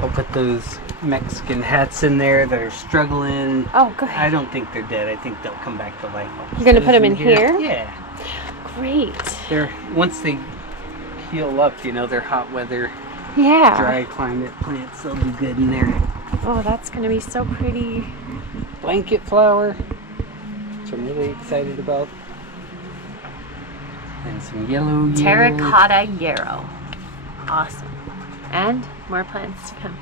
I'll put those Mexican hats in there that are struggling. Oh, go ahead. I don't think they're dead. I think they'll come back to life. You're going to put them in here? Yeah. Great. Once they heal up, you know, they're hot weather, dry climate plants. They'll do good in there. Oh, that's going to be so pretty. Blanket flower, which I'm really excited about. And some yellow Terracotta yarrow. Awesome. And more plants to come.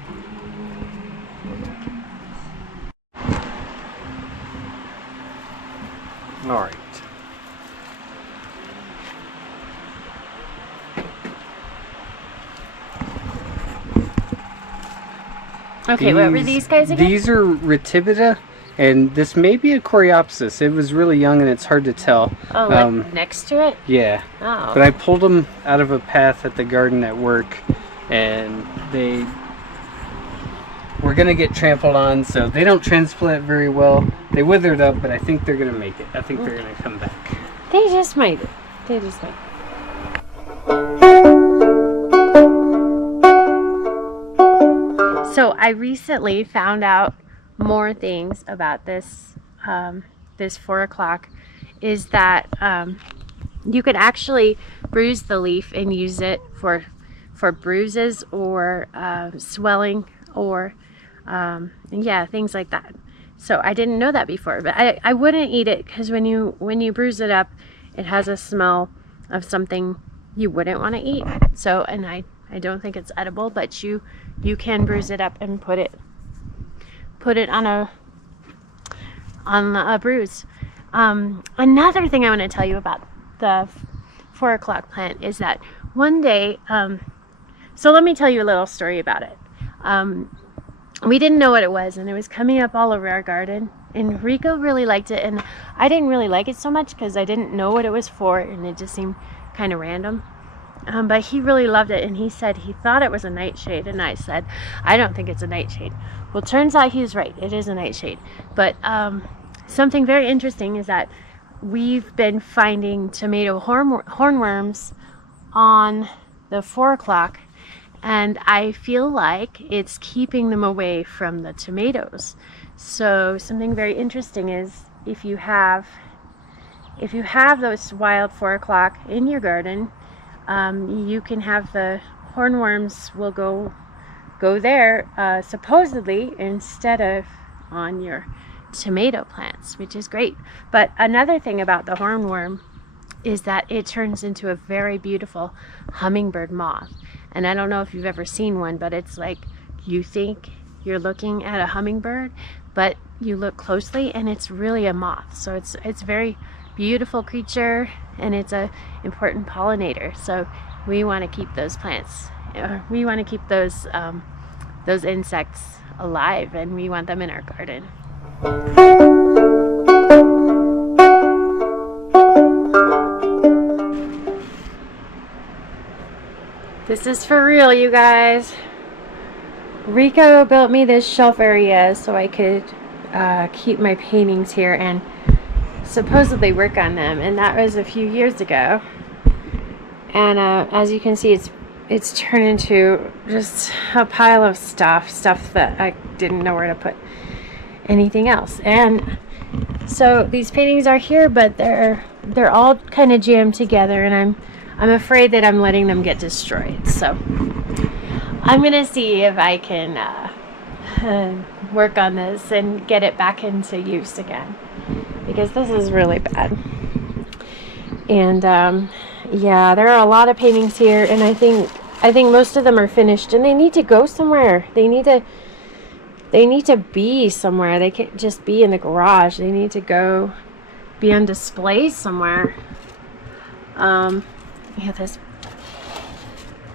All right. Okay, what were these guys again? These are Retibita, and this may be a Coreopsis. It was really young and it's hard to tell. Oh, like next to it? Yeah. Oh. But I pulled them out of a path at the garden at work, and they were going to get trampled on, so they don't transplant very well. They withered up, but I think they're going to make it. I think they're going to come back. They just might. They just might. So I recently found out more things about this this 4 o'clock is that you can actually bruise the leaf and use it for bruises or swelling or things like that. So I didn't know that before, but I wouldn't eat it because when you bruise it up, it has a smell of something you wouldn't want to eat. So, and I don't think it's edible, but you can bruise it up and put it on a bruise. Another thing I want to tell you about the 4 o'clock plant is that one day, so let me tell you a little story about it. We didn't know what it was, and it was coming up all over our garden, and Rico really liked it, and I didn't really like it so much because I didn't know what it was for, and it just seemed kind of random. But he really loved it, and he said he thought it was a nightshade, and I said, I don't think it's a nightshade. Well, turns out he was right. It is a nightshade. But something very interesting is that we've been finding tomato hornworms on the 4 o'clock, and I feel like it's keeping them away from the tomatoes. So something very interesting is if you have those wild 4 o'clock in your garden, you can have the hornworms will go there supposedly instead of on your tomato plants, which is great. But another thing about the hornworm is that it turns into a very beautiful hummingbird moth. And I don't know if you've ever seen one, but it's like you think you're looking at a hummingbird, but you look closely and it's really a moth. So it's very beautiful creature, and it's a important pollinator. So we want to keep those plants, we want to keep those insects alive, and we want them in our garden. This is for real, you guys. Rico built me this shelf area so I could keep my paintings here and supposedly work on them, and that was a few years ago. And as you can see, it's turned into just a pile of stuff that I didn't know where to put anything else. And so these paintings are here, but they're all kind of jammed together, and I'm afraid that I'm letting them get destroyed. So I'm gonna see if I can work on this and get it back into use again. because this is really bad. And yeah, there are a lot of paintings here, and I think most of them are finished, and they need to go somewhere. They need to be somewhere. They can't just be in the garage. They need to go be on display somewhere. Yeah, this,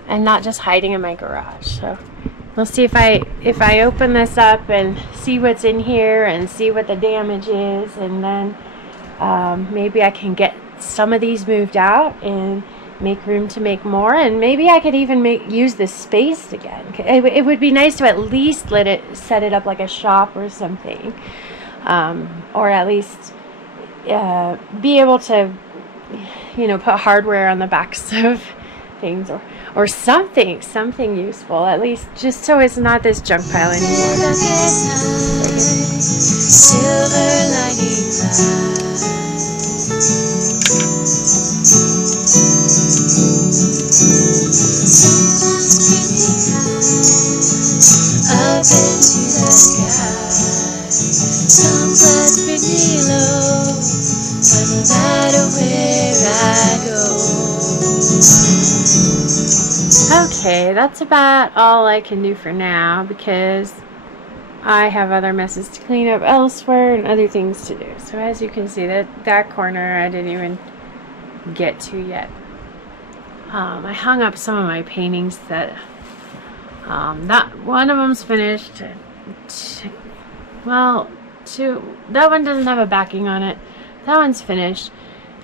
and not just hiding in my garage. So we'll see if I open this up and see what's in here and see what the damage is, and then maybe I can get some of these moved out and make room to make more, and maybe I could even use this space again. It would be nice to at least set it up like a shop or something, or at least be able to, put hardware on the backs of things, or something useful, at least, just so it's not this junk pile anymore. Silver lining up into the sky. Some clouds bring me low, but no matter where I go. Okay, that's about all I can do for now, because I have other messes to clean up elsewhere and other things to do. So as you can see, that corner I didn't even get to yet. I hung up some of my paintings that one of them's finished. That one doesn't have a backing on it. That one's finished,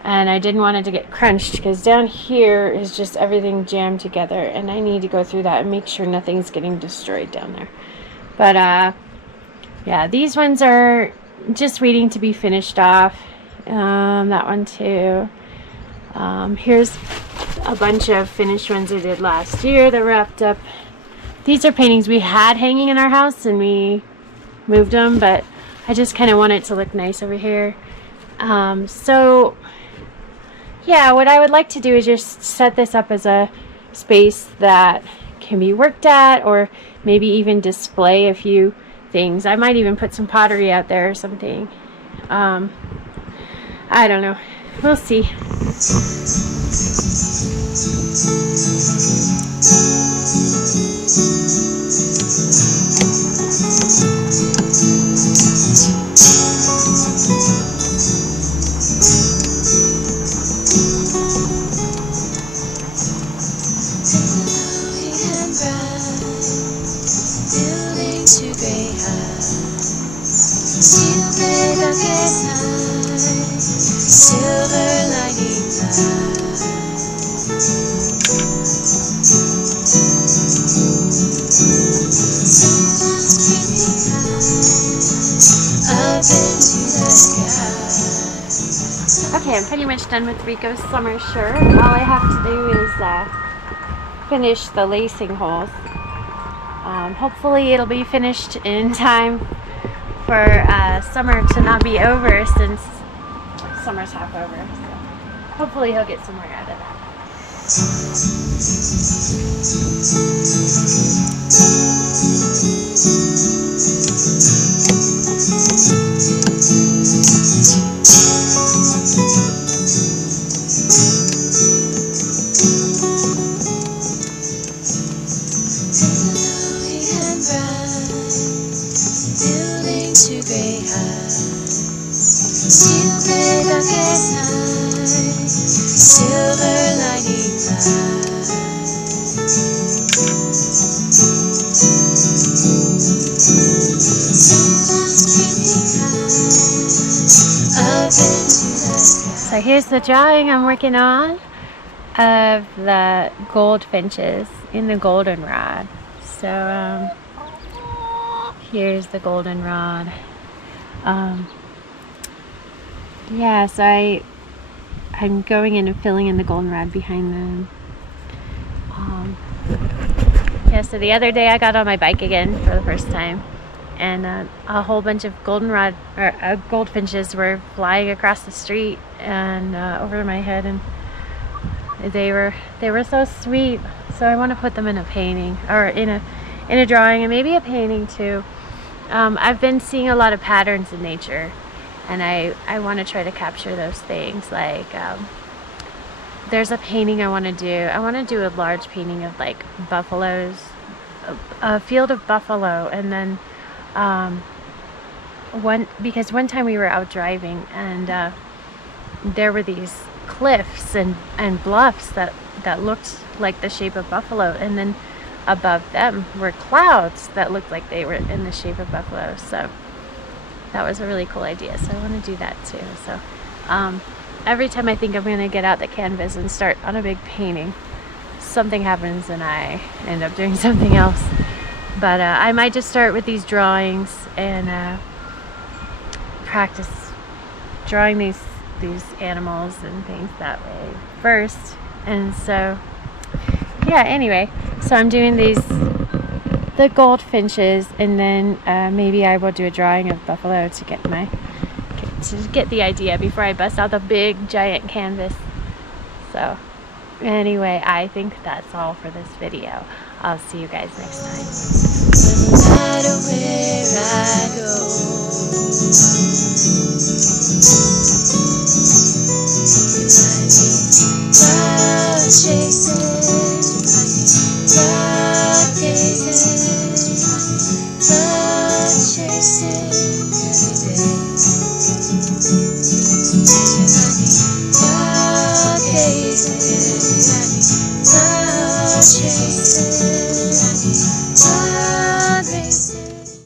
and I didn't want it to get crunched, because down here is just everything jammed together, and I need to go through that and make sure nothing's getting destroyed down there. But yeah, these ones are just waiting to be finished off. That one too. Here's a bunch of finished ones I did last year that wrapped up. These are paintings we had hanging in our house, and we moved them, but I just kind of want it to look nice over here. So yeah, what I would like to do is just set this up as a space that can be worked at, or maybe even display a few things. I might even put some pottery out there or something. I don't know. We'll see. Okay, I'm pretty much done with Rico's summer shirt. All I have to do is finish the lacing holes. Hopefully it'll be finished in time for summer to not be over, since summer's half over. So hopefully he'll get some more out of that. So here's the drawing I'm working on of the goldfinches in the goldenrod. So here's the goldenrod. Yeah, so I'm going in and filling in the goldenrod behind them. Yeah, so the other day I got on my bike again for the first time, and a whole bunch of goldfinches were flying across the street and over my head, and they were so sweet. So I want to put them in a painting, or in a drawing, and maybe a painting too. I've been seeing a lot of patterns in nature, and I want to try to capture those things. Like there's a painting I want to do. I want to do a large painting of like buffaloes, a field of buffalo, and then because one time we were out driving and there were these cliffs and bluffs that looked like the shape of buffalo, and then above them were clouds that looked like they were in the shape of buffalo. So that was a really cool idea. So I want to do that too. So every time I think I'm going to get out the canvas and start on a big painting, something happens and I end up doing something else. But I might just start with these drawings and practice drawing these animals and things that way first. And so yeah, anyway, so I'm doing the goldfinches, and then maybe I will do a drawing of buffalo to get the idea before I bust out the big giant canvas. So anyway, I think that's all for this video. I'll see you guys next time. No matter where I go, cloud chasing, cloud gazing, cloud chasing every day. Cloud gazing, cloud chasing.